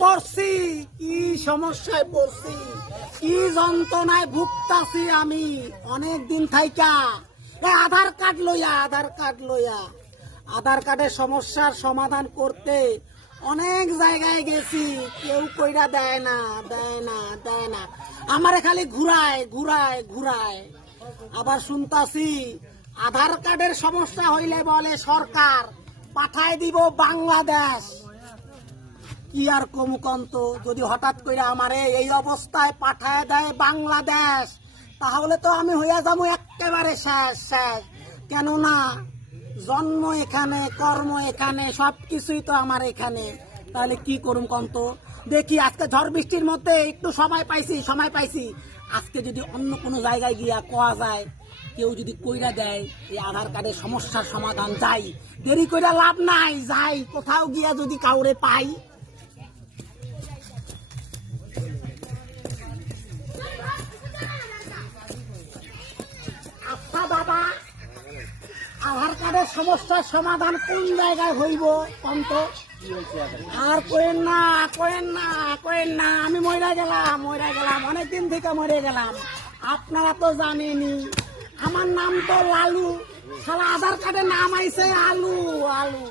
পড়ছি, কি সমস্যায় পড়ছি, কি যন্ত্রণায় ভুগতাছি আমি অনেক দিন থাইকা। আধার কার্ড লইয়া আধার কার্ডের সমস্যার সমাধান করতে অনেক জায়গায় গেছি, কেউ কইরা দেয় না। আমারে খালি ঘুরায়। আবার শুনতাছি আধার কার্ডের সমস্যা হইলে বলে সরকার পাঠায় দিব বাংলাদেশ। কি আর কমুকন্ত, যদি হঠাৎ করে আমারে এই অবস্থায় পাঠায় দেয় বাংলাদেশ, তাহলে তো আমি হইয়া যাবো একেবারে শেষ। কেননা জন্ম এখানে, কর্ম এখানে, সবকিছুই তো আমার এখানে। তাহলে কি করুম কন্ত? দেখি আজকে ঝড় বৃষ্টির মধ্যে একটু সময় পাইছি। আজকে যদি অন্য কোনো জায়গায় গিয়া কোয়া যায়, কেউ যদি কইরা দেয় এই আধার কার্ডের সমস্যার সমাধান, যাই, দেরি কইরা লাভ নাই, যাই কোথাও গিয়া যদি কাউরে পাই। আচ্ছা বাবা, আধার কার্ডের সমস্যার সমাধান কোন জায়গায় হইব কন্ত? আর কইেন না, আমি মরে গেলাম, অনেকদিন থেকে মরে গেলাম। আপনারা তো জানেনই আমার নাম তো লালু, শালা আধার কার্ডে নাম আইছে আলু।